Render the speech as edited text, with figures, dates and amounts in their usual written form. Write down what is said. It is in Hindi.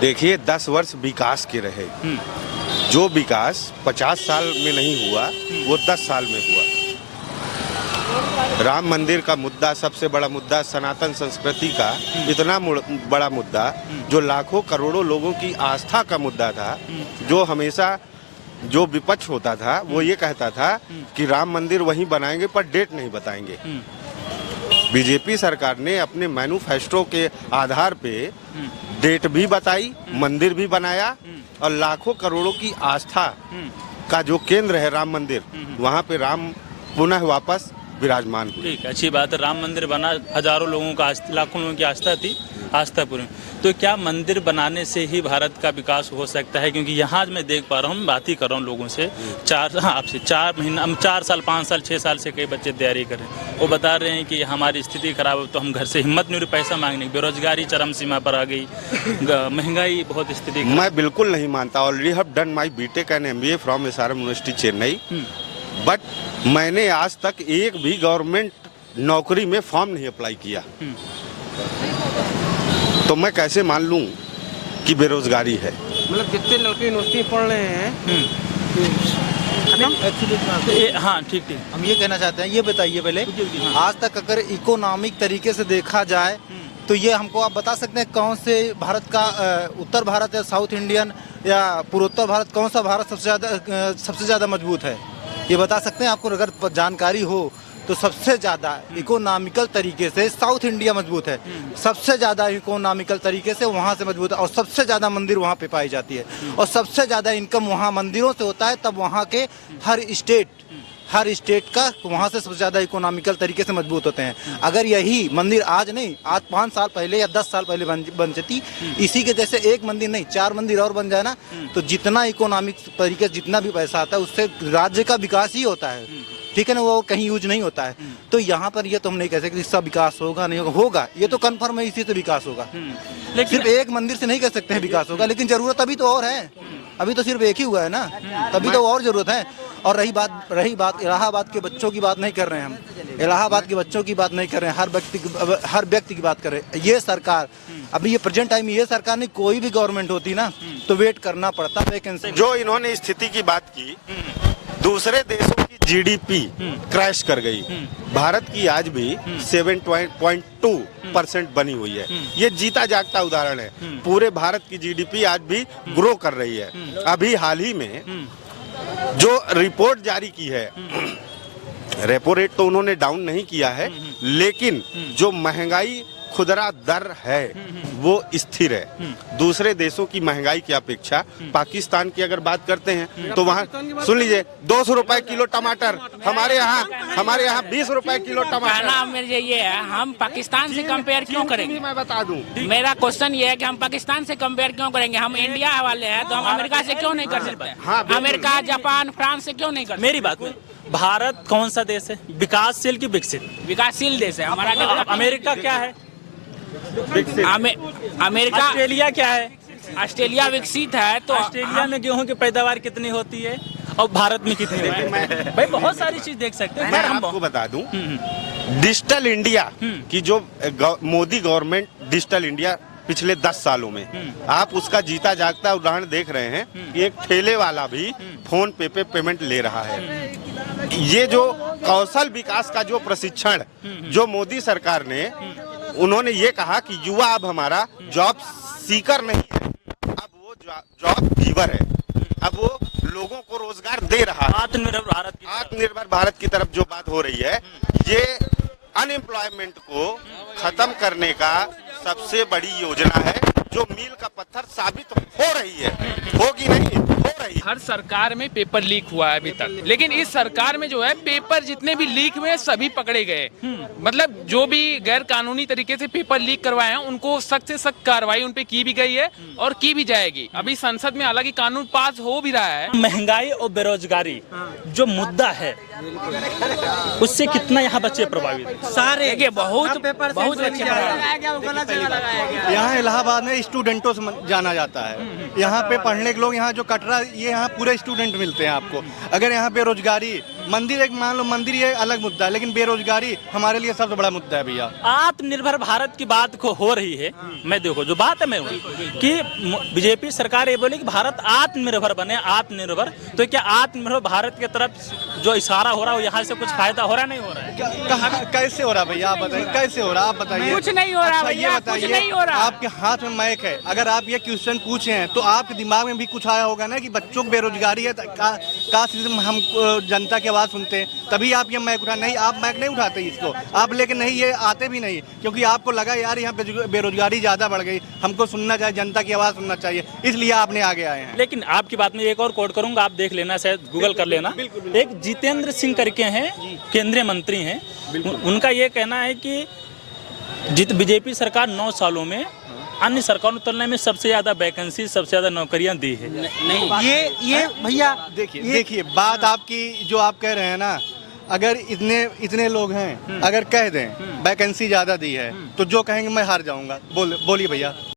देखिए 10 वर्ष विकास के रहे। जो विकास 50 साल में नहीं हुआ वो 10 साल में हुआ। राम मंदिर का मुद्दा सबसे बड़ा मुद्दा, सनातन संस्कृति का इतना बड़ा मुद्दा जो लाखों करोड़ों लोगों की आस्था का मुद्दा था, जो हमेशा जो विपक्ष होता था वो ये कहता था कि राम मंदिर वहीं बनाएंगे पर डेट नहीं बताएंगे। बीजेपी सरकार ने अपने मैनिफेस्टो के आधार पे डेट भी बताई, मंदिर भी बनाया और लाखों करोड़ों की आस्था का जो केंद्र है राम मंदिर, वहाँ पे राम पुनः वापस विराजमान हुए। ठीक, अच्छी बात है। राम मंदिर बना, हजारों लोगों का लाखों लोगों की आस्था थी, आस्था पूरी। तो क्या मंदिर बनाने से ही भारत का विकास हो सकता है? क्योंकि यहाँ मैं देख पा रहा हूँ, बात ही कर रहा हूँ लोगों से, आपसे 4 महीना, हम 4 साल 5 साल 6 साल से कई बच्चे तैयारी कर रहे हैं। वो बता रहे हैं कि हमारी स्थिति खराब हो, तो हम घर से हिम्मत नहीं हो रही पैसा मांगने की, बेरोजगारी चरम सीमा पर आ गई, महंगाई बहुत स्थिति। मैं बिल्कुल नहीं मानता। Already have done my BTech and MBA from SRM university Chennai, but मैंने आज तक एक भी गवर्नमेंट नौकरी में फॉर्म नहीं अप्लाई किया, तो मैं कैसे मान लूं कि बेरोजगारी है? मतलब जितने लड़के यूनिवर्सिटी पढ़ रहे हैं। हाँ ठीक ठीक। हम ये कहना चाहते हैं, ये बताइए पहले, आज तक अगर इकोनॉमिक तरीके से देखा जाए तो ये हमको आप बता सकते हैं कौन से भारत का, उत्तर भारत या साउथ इंडियन या पूर्वोत्तर भारत, कौन सा भारत सबसे ज़्यादा मजबूत है? ये बता सकते हैं? आपको अगर जानकारी हो तो सबसे ज़्यादा इकोनॉमिकल तरीके से साउथ इंडिया मजबूत है, सबसे ज़्यादा इकोनॉमिकल तरीके से वहाँ से मजबूत है, और सबसे ज़्यादा मंदिर वहाँ पे पाई जाती है, और सबसे ज़्यादा इनकम वहाँ मंदिरों से होता है। तब वहाँ के हर स्टेट का वहाँ से सबसे ज़्यादा इकोनॉमिकल तरीके से मजबूत होते हैं। अगर यही मंदिर आज नहीं, आज 5 साल पहले या 10 साल पहले बन जाती, इसी के जैसे एक मंदिर नहीं 4 मंदिर और बन जाए ना, तो जितना इकोनॉमिक तरीके से जितना भी पैसा आता है उससे राज्य का विकास ही होता है, ठीक है ना, वो कहीं यूज नहीं होता है। तो यहाँ पर ये तो हम नहीं कह सकते इसका विकास होगा नहीं होगा, ये तो कन्फर्म है इसी से विकास होगा। लेकिन सिर्फ एक मंदिर से नहीं कह सकते हैं विकास होगा, लेकिन जरूरत अभी तो और है, अभी तो सिर्फ एक ही हुआ है ना, तभी तो और जरूरत है। और रही बात इलाहाबाद के बच्चों की बात नहीं कर रहे हैं हम, इलाहाबाद के बच्चों की बात नहीं कर रहे हैं, हर व्यक्ति की बात कर रहे हैं। ये सरकार अभी, ये प्रेजेंट टाइम में ये सरकार नहीं, कोई भी गवर्नमेंट होती ना तो वेट करना पड़ता वैकेंसी। जो इन्होंने स्थिति की बात की, दूसरे देशों की GDP क्रैश कर गई, भारत की आज भी 7.2% बनी हुई है। ये जीता जागता उदाहरण है। पूरे भारत की GDP आज भी ग्रो कर रही है। अभी हाल ही में जो रिपोर्ट जारी की है, रेपो रेट तो उन्होंने डाउन नहीं किया है, लेकिन जो महंगाई खुदरा दर है वो स्थिर है। दूसरे देशों की महंगाई की अपेक्षा पाकिस्तान की अगर बात करते हैं तो वहाँ सुन लीजिए 200 रुपए किलो टमाटर, हमारे यहाँ 20 रुपए किलो टमाटर। ये है, हम पाकिस्तान से कंपेयर क्यों करेंगे? मैं बता दूं, मेरा क्वेश्चन ये है कि हम पाकिस्तान से कंपेयर क्यों करेंगे? हम इंडिया वाले हैं तो हम अमेरिका से क्यों नहीं कर सकते? अमेरिका, जापान, फ्रांस से क्यों नहीं कर सकते? मेरी बात में, भारत कौन सा देश है, विकासशील की विकसित? विकासशील देश है हमारा। अमेरिका क्या है? अमेरिका। ऑस्ट्रेलिया क्या है? ऑस्ट्रेलिया विकसित है। तो ऑस्ट्रेलिया में गेहूं की पैदावार कितनी होती है और भारत में कितनी रहती है? भाई बहुत सारी चीज देख सकते हैं। मैं आपको बता दूं, डिजिटल इंडिया की जो मोदी गवर्नमेंट, डिजिटल इंडिया पिछले 10 सालों में, आप उसका जीता जागता उदाहरण देख रहे हैं कि एक ठेले वाला भी फोन पे पेमेंट ले रहा है। ये जो कौशल विकास का जो प्रशिक्षण जो मोदी सरकार ने, उन्होंने ये कहा कि युवा अब हमारा जॉब सीकर नहीं है, अब वो जॉब गिवर है, अब वो लोगों को रोजगार दे रहा है। आत्मनिर्भर भारत की तरफ जो बात हो रही है, ये अनएम्प्लॉयमेंट को खत्म करने का सबसे बड़ी योजना है, जो मील का पत्थर साबित हो रही है, होगी नहीं हो रही है। हर सरकार में पेपर लीक हुआ है अभी तक, लेकिन इस सरकार में जो है पेपर जितने भी लीक हुए सभी पकड़े गए। मतलब जो भी गैर कानूनी तरीके से पेपर लीक करवाए हैं उनको सख्त से सख्त कार्रवाई उन पे की भी गई है और की भी जाएगी। अभी संसद में हालांकि कानून पास हो भी रहा है। महंगाई और बेरोजगारी जो मुद्दा है, उससे कितना यहाँ बच्चे प्रभावित? सारे बहुत बच्चे। यहाँ इलाहाबाद में स्टूडेंटों से जाना जाता है, यहाँ पे पढ़ने के लोग, यहाँ जो कटरा, ये यहाँ पूरे स्टूडेंट मिलते हैं आपको। अगर यहाँ पे रोजगारी मंदिर एक मान लो मंदिर ये अलग मुद्दा है, लेकिन बेरोजगारी हमारे लिए सबसे बड़ा मुद्दा है भैया। आत्मनिर्भर भारत की बात को हो रही है, मैं देखो जो बात है मैं कि बीजेपी सरकार ये बोली कि भारत आत्मनिर्भर बने, आत्मनिर्भर। तो क्या आत्मनिर्भर भारत की तरफ जो इशारा हो रहा है यहाँ से कुछ फायदा हो रहा नहीं हो रहा है? कैसे हो रहा भैया, आप बताइए कैसे हो रहा, आप बताइए। कुछ नहीं हो रहा अच्छा, भैया, ये कुछ बताइए, नहीं हो रहा। आपके हाथ में माइक है, अगर आप ये क्वेश्चन पूछे हैं तो आपके दिमाग में भी कुछ आया होगा ना कि बच्चों की बेरोजगारी है, काश हम जनता की आवाज सुनते हैं, तभी आप ये माइक उठा। नहीं, आप माइक नहीं उठाते इसको आप, लेकिन नहीं ये आते भी नहीं, क्योंकि आपको लगा यार यहाँ पे बेरोजगारी ज्यादा बढ़ गई, हमको सुनना चाहिए, जनता की आवाज सुनना चाहिए, इसलिए आपने आगे आए हैं। लेकिन आपकी बात में एक और कोट करूंगा, आप देख लेना, शायद गूगल कर लेना। एक जितेंद्र सिंह करके हैं, केंद्रीय मंत्री हैं, उनका ये कहना है कि बीजेपी सरकार 9 सालों में अन्य सरकारों की तुलना में सबसे ज्यादा वैकेंसी, सबसे ज्यादा नौकरियां दी है। नहीं, ये भैया देखिए बात आपकी जो आप कह रहे हैं ना, अगर इतने लोग हैं, अगर कह दें वैकेंसी ज्यादा दी है तो जो कहेंगे मैं हार जाऊंगा। बोलिए भैया।